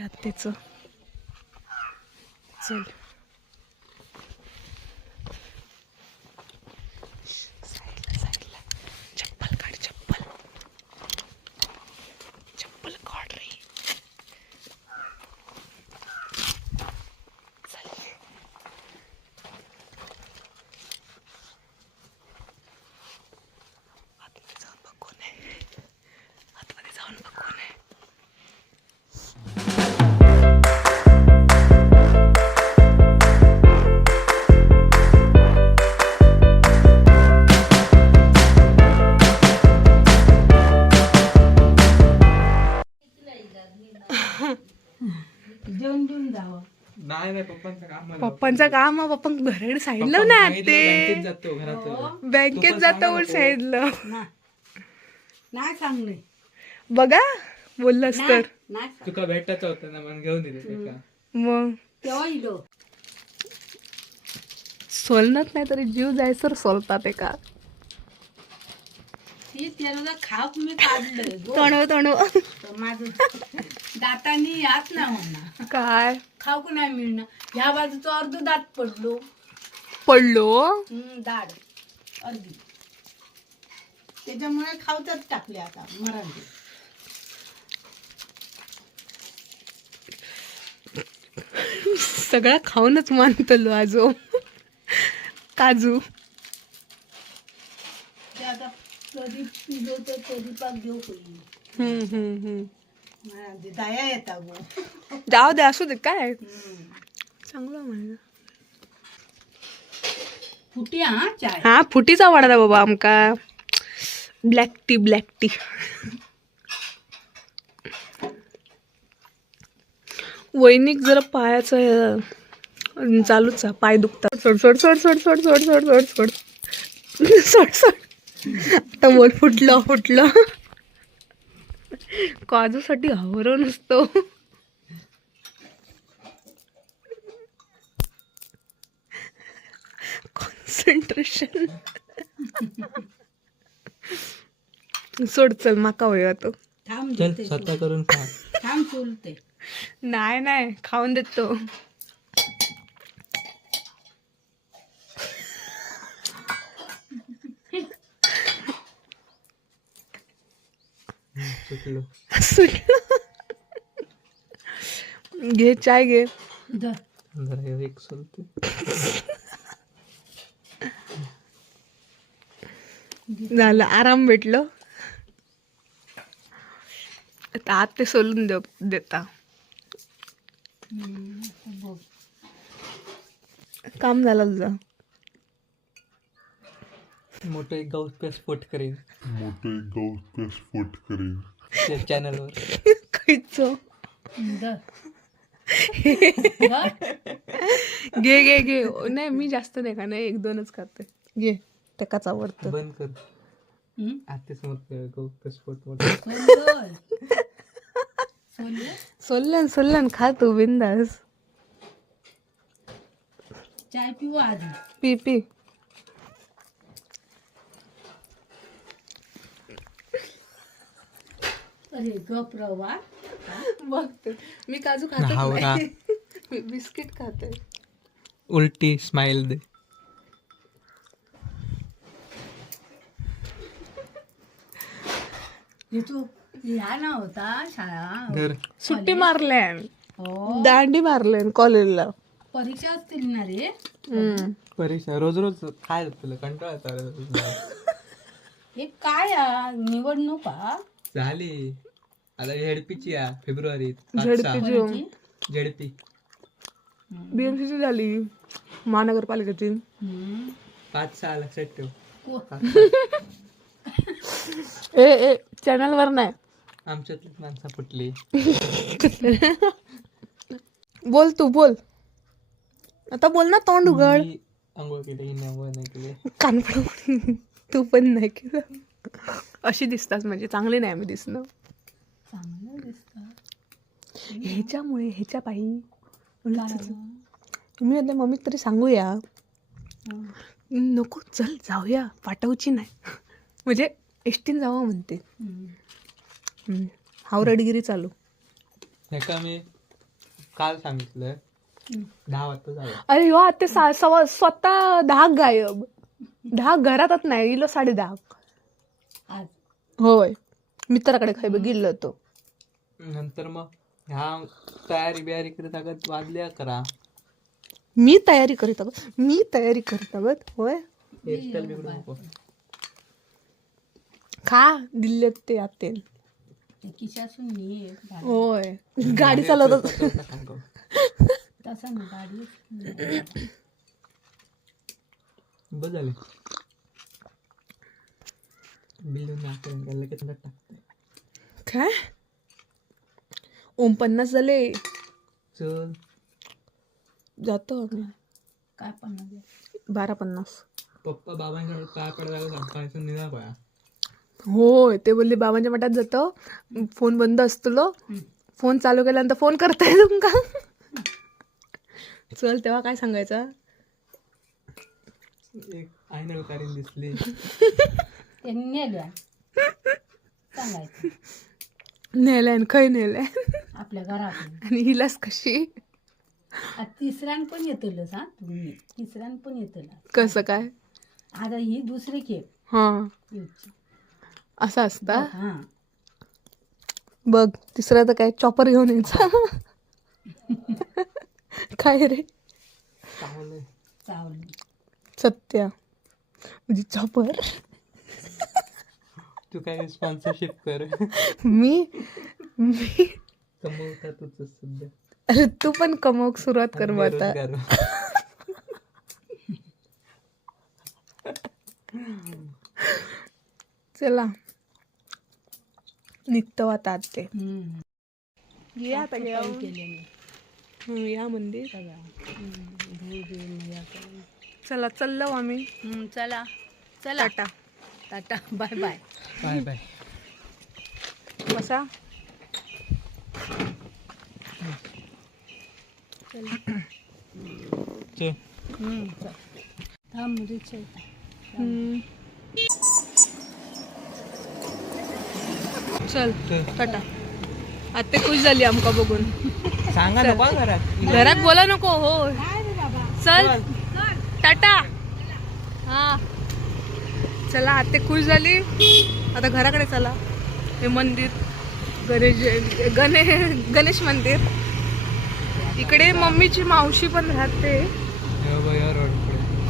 आहे आत्तेचं. चल साईडला चप्पल काढ, चप्पल काढ रे. चल आतमध्ये जाऊन बघ कोण आहे. आतमध्ये जाऊन बघ कोण आहे. जेवण देऊन जावं. नाही पप्पांचं काम पप्पांचं काम पप्पा घराकडे साईडला ना ते जातो घरात. बँकेत जातो बोल साईडला. नाही चांगले बघा बोललास तर नाही तुका भेटायचं होतं ना म्हणून घेऊन दिले का. मग तेव्हा इलो सोलनत नाही तरी जीव जायचं सोलतात एका. ती त्याला खाप मी काढलंय तणव तर माझं दातानी यात ना होणार काय खाऊ नाही मिळणार. ह्या बाजूचं अर्ध दात पडलो. पडलो. दाढ अर्धी त्याच्यामुळे खाऊच टाकले आता मराठी. सगळा खाऊनच मानतलो आजो. काजू ते आता कधी पिलो तर कधी पाक घेऊ होईल. दया येता गो. जाऊ दे असू दे काय चांगलं म्हणलं. फुटी हा चाय हा फुटीचा वाडा बाबा आमका. ब्लॅक टी वैनिक जरा पायाचं चालूच आहे. पाय दुखतात. सोड. आता बोल फुटलं काजूसाठी हवरो नसतो. कॉन्सन्ट्रेशन. सोड चल माका होय आता. थांब चल देते. स्वतः करून खा. थांब चुलते. नाही खाऊन देतो. सुटलं. घे चाय घे. धर. जरा एक सोलते. झालं आराम भेटलं. आता आत ते सोलून देता. बघ. काम झालं तुझं. मोठं एक गाऊस पे स्फोट करेन त्या चॅनलवर. खायचं. धर. घे नाही मी जास्त नाही का नाही 1-2च खाते. घे त्याकाच आवडतं. बंद कर. हम्म? आते समोर गाऊस पे स्फोट मोठा. सोलन खा तू बिंदास. चाय पिऊ आधी. पी. अरे गप रवा. बघते मी काजू खाते हावरा. मी बिस्किट खाते. उलटी स्माइल दे. तू ह्या ना होता शाळा. धर. सुट्टी मारल्या. हो दांडी मारल्या कॉलेजला. परीक्षा असतील ना रे. परीक्षा रोज काय तुला कंटाळा येतो. हे काय निवडणुका झाली आता झेडपीची फेब्रुवारीत. झेडपी झेडपी बीएमसीची झाली महानगरपालिकेची. 5-6 लक्षात ठेव. ए चॅनल वर नाही. आमच्यातलीच माणसं फुटली. बोल तू बोल आता बोल ना. तोंड उघड. मी आंघोळ केली नाही केली. कानपड तू पण नाही केलं. अशी दिसतात म्हणजे चांगली नाही आम्ही दिसणं. चांगलं दिसतं. ह्याच्यामुळे ह्याच्या पायी मी आता मम्मी तरी सांगूया. नको चल जाऊया पाठवची नाही म्हणजे एसटीन जावं म्हणते. हावरडगिरी चालू. हे का मी काल सांगितलं 10 वाजता झालं. अरे हो ते स्वतः 10 गायब 10 घरातच नाही इलो 10:30 आज होय मित्राकडे खाय गेलो होतो. नंतर मग ह्या तयारी बियारी करत अगत वाजल्या करा. मी तयारी करीत आगत होय. हेअरस्टाईल बिघडू नको. खा दिल्लेत ते आते ते खिशासून मी होय गाडी चालवत तसा ना गाडी बस झाले. बिलून लगेच टाकते. काय 49 झाले चल जातो आम्ही काय पण 12:50. पप्पा बाबांकडे काय पडायला सांगायचं निघा पाया. होय ते बोलले बाबांच्या मठात जातो फोन बंद असतो फोन चालू केल्यानंतर फोन करताय तुमका चल तेव्हा काय सांगायचं. एक आयनल कारीन दिसली त्यांनी नेल्या सांगायचं नेलाय खय नेलाय आपल्या घरात. आणि हिलाच कशी तिसऱ्यान पण येतलं हा तुम्ही तिसऱ्यान पण येतला. कसं काय आता ही दुसरी खेप हा येऊची. असं असता हा बघ तिसरा तर काय चॉपर घेऊन यायचा काय रे चांगलं चावली सत्या म्हणजे चॉपर. तू काय स्पॉन्सरशिप कर. मी कमवता तुझ सध्या. अरे तू पण कमवक सुरुवात कर मग आता. बेरोजगार. चला निघतो आता ते हम्म. या आता सफाई केलेली या मंदिर सगळं धूळ बिळ मजा करून. चला चाललो आम्ही. चला चला tata tata bye bye. Bye bye. बसा चल चल थांब रिक्षा येतात. चल टाटा आता खुश झाली आमका बघून. सांगा चल. नको घरात. घरात बोला नको हो. चल टाटा. हा चला आता खुश झाली आता घराकडे चला. हे मंदिर गणेश मंदिर. इकडे मम्मीची मावशी पण राहते.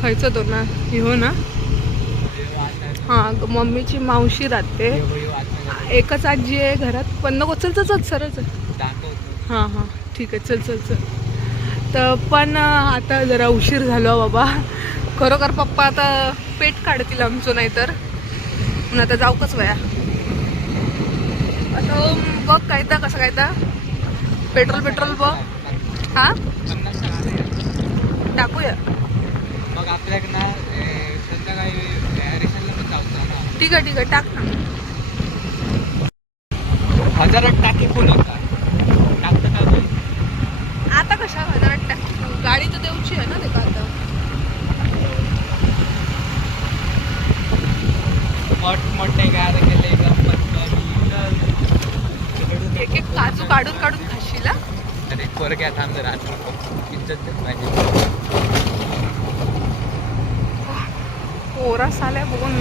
खायचं तो ना हो ना. हा मम्मीची मावशी राहते. एकच आजी आहे घरात पण नको चल चल चल सरच. हां हां ठीक आहे चल चल चल. तर पण आता जरा उशीर झालो बाबा. खरोखर पप्पा आता पेट काढतील आमचं नाही तर म्हणून आता जाऊ कच वया. आता बघ काय तर कसं काय तर पेट्रोल बघ. हा टाकूया मग आपल्याकडनं संध्याकाळी रेशनला पण जाऊ ना. ठीक आहे टाक ना. 1000 टाकी कोण होता टाकतं का बोल. आता कशा 1000 टाक गाडी तर देऊची आहे ना ते का आता. मोठमोठे गार केले गप्पत एक एक काजू काढून खाशील हा? अरे पोरग्या थांब जरा इज्जत देत पाहिजे. पोरा साल्या बघून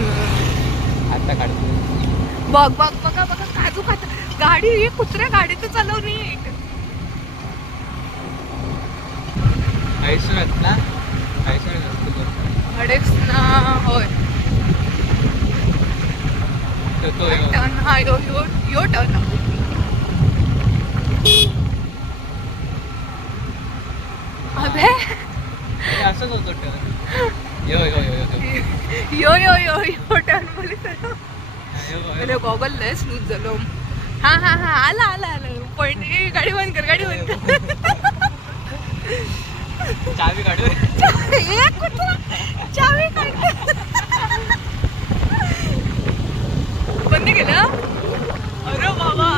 आता काढतो. बघा काजू खात गाडी ही कुत्र्या गाडी तर चालवणी. ऐश्वर्यात ना ऐश्वर्यात अडेच ना होय. तो टर्न हा यो टर्न. अबे असंच होतं टर्न. यो टर्न बोली तर. अरे गॉगल लय स्मूथ झालो. हा आला पॉइंट. गाडी बंद कर. चावी काढू. चावी काढ. बंद केलं. अरे बाबा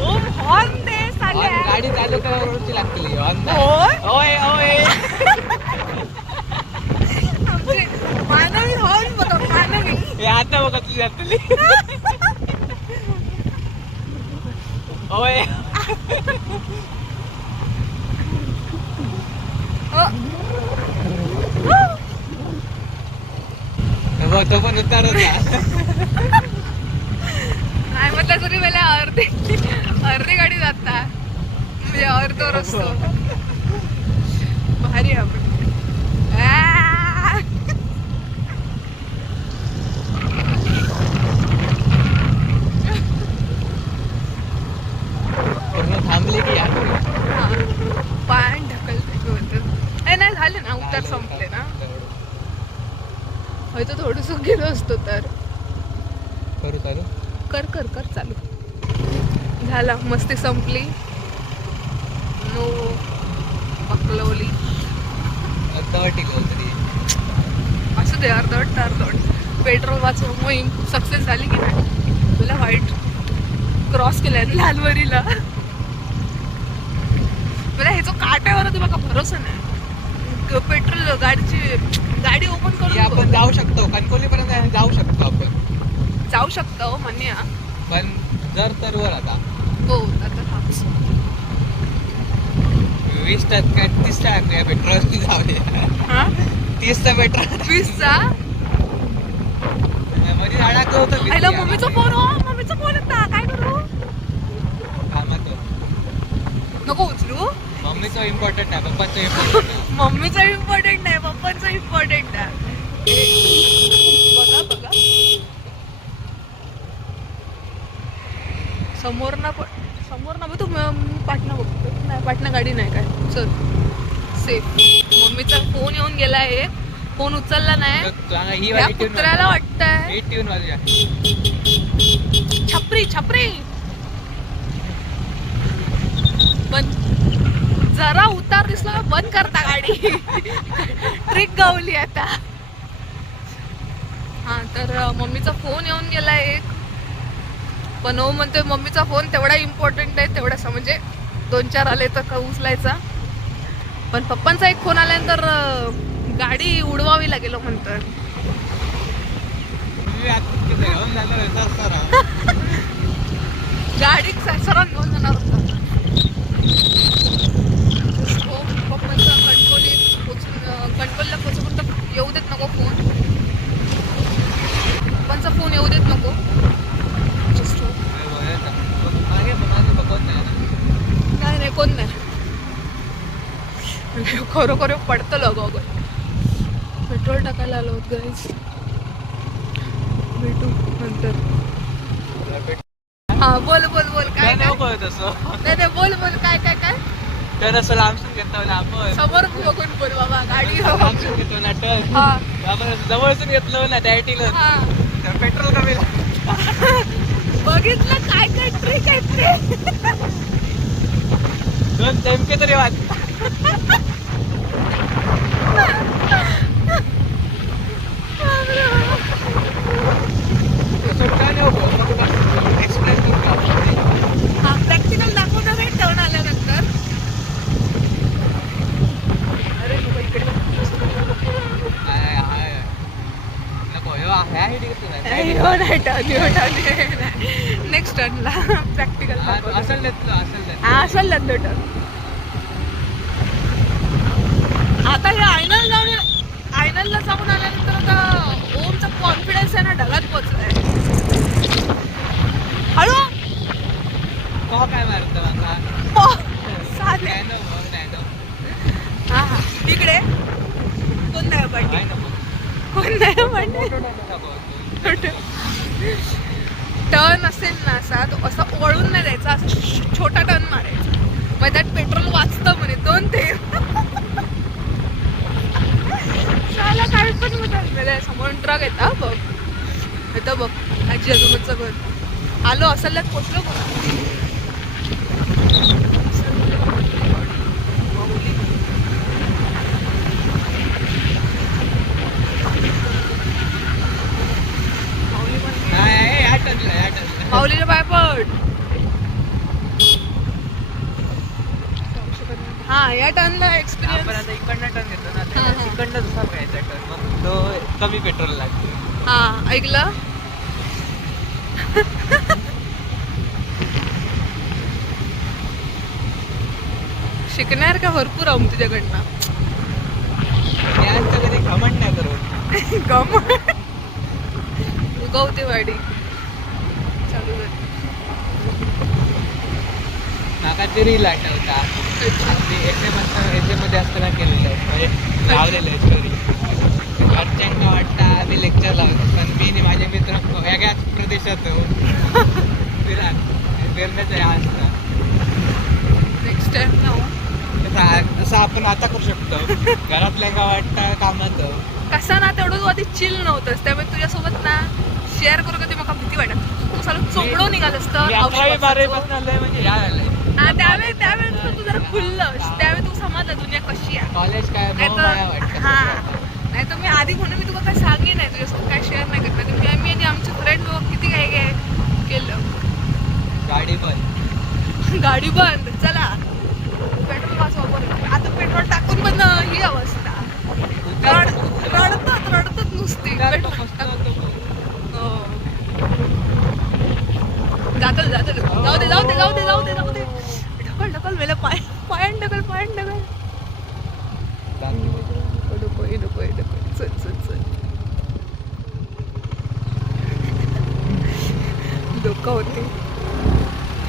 ओ हॉर्न दे साल्या. गाडी चालू करायची लागली. होय मानवी हॉर्न बघा मानवी. हे आता बघा तुझी आपली. होय तो पण उतारच नाही म्हटलं तरी मला अर्धी गाडी जाता म्हणजे अर्धो रस्तो भारी आपण थांबले की पाय ढकलते होतं नाही झाले ना उतार संपले ना तो थोडस गेलो असतो तर करू चालू कर कर कर चालू झाला मस्ती संपली नो पकलवली असं दे अर्धवट पेट्रोल वाचव मोहीम सक्सेस झाली की नाही तुला व्हाईट क्रॉस केलाय लालवरीला मला ह्याचा काट्यावर होती बघा भरोसा नाही पेट्रोल गाडी ओपन करून आपण जाऊ शकतो कणकोलीपर्यंत जाऊ शकतो मान्य पण जर तर वर आता हो आता हाच 20% 30% पेट्रोल जाऊया 30चा पेट्रोल 20चा मध्ये अडकलं होतं आईला मम्मीचा फोन होता काय करू कामात नको उचलू मम्मीचं इम्पॉर्टंट आहे पप्पाचं इम्पॉर्टंट आहे मम्मीचं इम्पॉर्टंट नाही पप्पांचं इम्पॉर्टंट आहे बघा समोर ना तू पाटणा बघतो नाही पाटणा गाडी नाही काय चल सेफ मम्मीचा फोन येऊन गेलाय फोन उचलला नाही या कुत्र्याला वाटतंय छपरी पण जरा उतार दिसला का बंद करता गाडी ट्रिक गावली आता हा तर मम्मीचा फोन येऊन गेला एक पण हो म्हणतोय मम्मीचा फोन तेवढा इम्पॉर्टंट आहे तेवढा म्हणजे 2-4 आले तर का उचलायचा पण पप्पांचा एक फोन आल्यानंतर गाडी उडवावी लागेल म्हणतोय गाडी सरात घेऊन जाणार होता कणकोलीला पोचून तर येऊ देत नको फोन पप्पांचा फोन येऊ देत नको नाही कोण नाही खरोखर पडतं लगो पेट्रोल टाकायला आलो होत गाईज भेटू नंतर हा बोल काय नाही बोल काय तर असं लांबसून घेतो आपण समोर बघून बोल बाबा गाडी लांबसून घेतो ना टर्न आपण जवळसून घेतलं ना डायटिंग पेट्रोल कमी बघितलं काय ट्रिक आहे ते 2 चमके तरी वाच हा प्रॅक्टिकल दाखवणार आहे टर्न आल्यानंतर नेक्स्ट टर्नला प्रॅक्टिकल असेल टर्न आता हे आयनलला जाऊन आल्यानंतर आता ओमचा कॉन्फिडन्स आहे ना ढगात पोचलाय हळू काय मारतो हा इकडे कोण नाही टर्न असेल ना असा तो असा वळून नाही द्यायचा असं छोटा टर्न मारायचा मग त्यात पेट्रोल वाचतं म्हणे 2 ते चाला काय पण बदल समोर ट्रक येता बघ येतं बघ आजी आजोबाचं घर आलो असेल पोचलो बघ माऊलीला पाय पड हा या टर्नला एक्सपिरियन्स आता इकडनं टर्न घेतो ना इकडनं दुसरा घ्यायचा टर्न मग तो कमी पेट्रोल लागते हा ऐकलं शिकणार का भरपूर आहोत तुझ्याकडनं कधी घमंड नाही करू घमंड उगवते वाडी चालू झाली. नाका ते रील आठवता मध्ये असताना केलेलं म्हणजे लावलेलं आहे स्टोरी. घरच्यांना वाटतं आम्ही लेक्चर लावतो पण मी आणि माझे मित्र वेगळ्याच प्रदेशात फिरण्याचं असतं. नेक्स्ट टाइम ना तसं आपण आता करू शकतो. घरातल्यांना वाटतं कामाचं कसा ना तेवढं तू आधी चिल नव्हतंस त्यामुळे तुझ्यासोबत ना शेअर करू कधी मला भीती वाटत. तू साला चोपडो निघालंस तर त्यावेळेस तू जरा खुललंस त्यावेळी तू समजलं दुनिया कशी आहे. कॉलेज काय हा नाही तर मी आधी म्हणून मी तुला काय सांगे नाही तुझ्यासोबत काय शेअर नाही करत. मी आणि आमचे फ्रेंड लोक किती काय काय केलं. गाडी बंद चला पेट्रोल वाचवा. आता पेट्रोल टाकून पण ही अवस्था रडतात नुसती. जाऊ दे ढकल मेला पायन ढकल चल लोक होते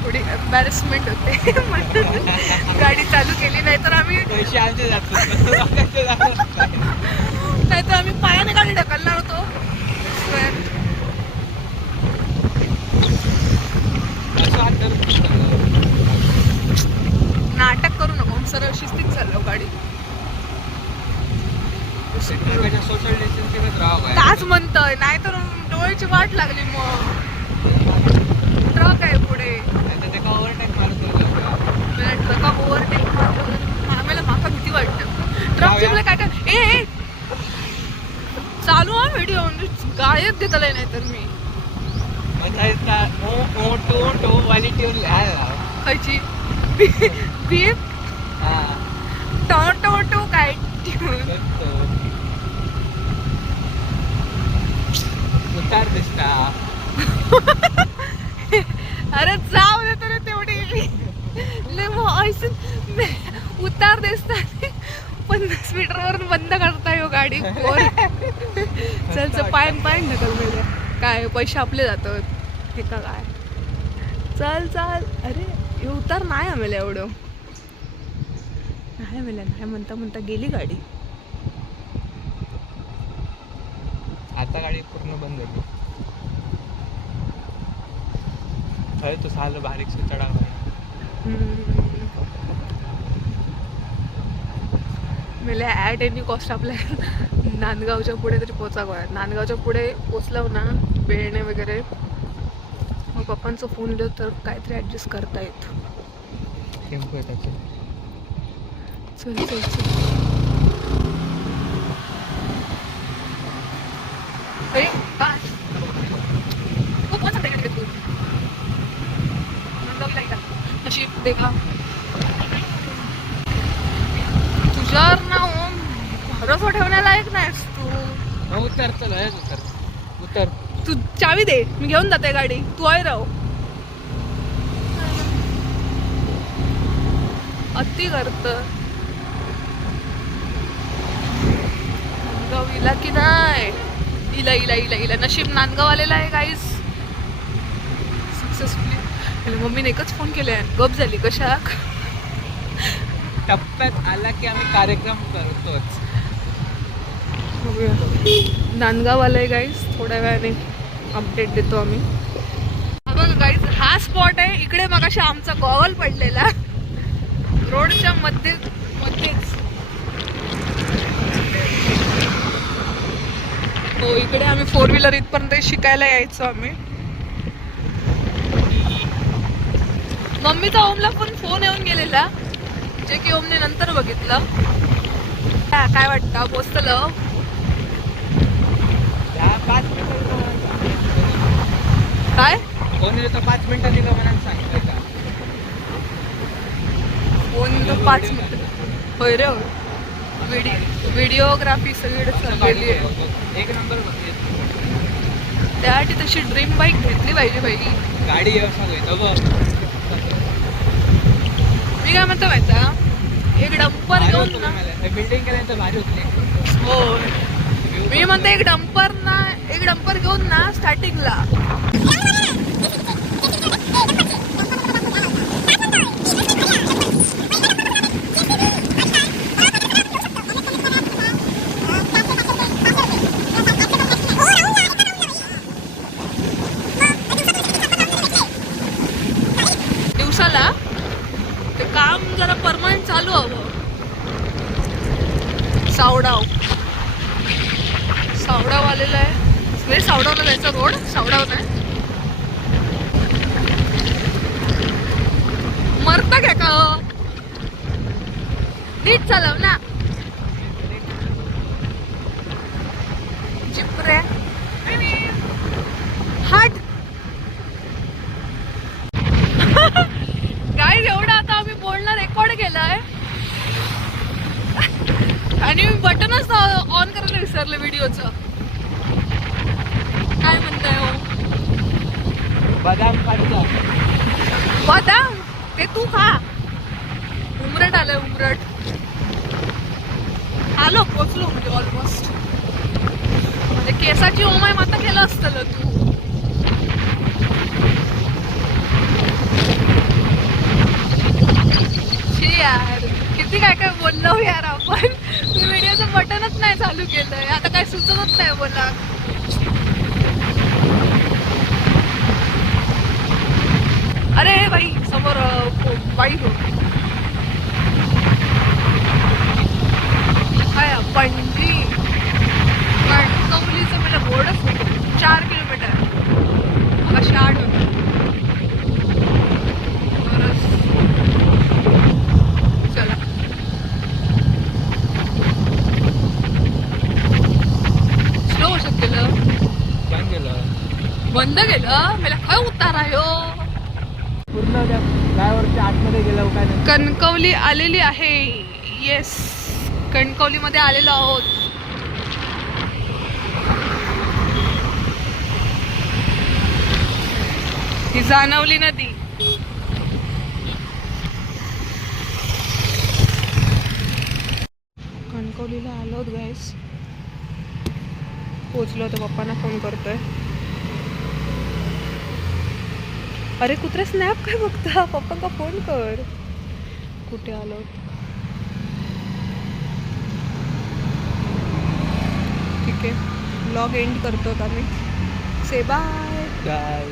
थोडी एम्बॅरेसमेंट होते म्हणून गाडी चालू केली. नाहीतर आम्ही पायाने गाडी ढकलणार होतो. नाटक करू नको सरळ शिस्तीत चाललो गाडी. सोशल डिस्टन्सिंगच राहावं ताच म्हणतोय नाहीतर डोळ्याची वाट लागली. मग ट्रक आहे पुढे ट्रका ओव्हरटेक आम्हाला माका भीती वाटतं. ट्रकची काय काय ए चालू हा व्हिडिओ गायब देतलाय नाही तर मी खायची बीप टो काय उतार दिसता. अरे जाऊ दे तरी तेवढी उतार दिसतात 50 मीटरवरून बंद करताय गाडी. चल पायन ढकल मिळेल काय पैसे आपले जातात हे का काय. चल अरे हे उतार नाही आम्हाला एवढं नाही म्हणता गेली गाडी. आता गाडी पूर्ण बंद झाली. तो साल बारीक चढाव मला ॲट एनी कॉस्ट आपल्या नांदगावच्या पुढे तरी पोचावं. नांदगावच्या पुढे पोचलं ना बेळणे वगैरे मग पप्पांचा फोन दिलं तर काहीतरी ॲडजस्ट करता येतं. टेम्पो येतात. चल अरे काय नशीब देखा तुझ्यावर ना भरोसा ठेवण्यालायक नाहीस तू. उतर तू चावी दे मी घेऊन जाते गाडी. तू आहे राहू अति करत इला की नाही. इला नशीब नांदगाव आलेला आहे गाईज सक्सेसफुली. मम्मीने एकच फोन केले गप झाली कशा टप्प्यात आला की आम्ही कार्यक्रम करतोच. नांदगाव आलंय गाईज थोड्या वेळाने अपडेट देतो आम्ही. बघा गाईज हा स्पॉट आहे. इकडे मगाशी आमचा गॉगल पडलेला रोडच्या मध्येच. हो इकडे आम्ही 4 व्हीलर इथपर्यंत शिकायला यायचो आम्ही. मम्मीचा ओमला पण फोन येऊन गेलेला जे की ओमने नंतर बघितलं. काय वाटतं पोचलं काय कोणी 5 मिनिटं दिलं म्हणून सांगितलं का फोन 5 मिनिटं होय रे. व्हिडिओग्राफी सगळी चाललेली आहे. एक नंबर बघते. त्यासाठी तशी ड्रीम बाईक घेतली पाहिजे पहिली. गाडी व्यवस्था मी काय म्हणतो माहिती एक डंपर घेऊन ना बिल्डिंग केल्यानंतर भारी होती. हो मी म्हणते एक डंपर घेऊन ना स्टार्टिंगला. दिवसाला ते काम जरा परमनंट चालू हवं. सावडाव आलेला आहे. म्हणजे सावडावला जायचा रोड, सावडाव नाही. मरता काय का नीट चालव ना जिप्रे हट. गाईज एवढं आता आम्ही बोलणं रेकॉर्ड केलंय आणि मी बटनच ऑन करायला विसरले व्हिडिओचं. काय म्हणताय हो? बदाम खायचा. बदाम ते तू खा. उमरट आलंय उमरट. आलो पोचलो म्हणजे ऑलमोस्ट. म्हणजे केसाची ओमाय माता केलं असतं तू. यार किती काय काय बोललो यार आपण. तू व्हिडिओचं बटनच नाही चालू केलंय. आता काय सुचतच नाही बोला. अरे बाई समोर बाई हो काय पणजी कणकवलीचं मला बोर्डच होतं. 4 किलोमीटर अशी 8 होतं. चला स्लो होत गेलं. बंद केलं. मला काय उतारा हो. पूर्ण त्या फ्लायओव्हरच्या आतमध्ये गेलं काय नाही. कणकवली आलेली आहे. येस कणकवली मध्ये आलेलो आहोत. ही जाणवली नदी. कणकवलीला आलोत गाईस. पोचलो तर पप्पांना फोन करतोय. अरे कुत्रा स्नॅप काय बघता. पप्पांका फोन कर. कुठे आलो. ठीक आहे व्लॉग एंड करतो आम्ही. से बाय. काय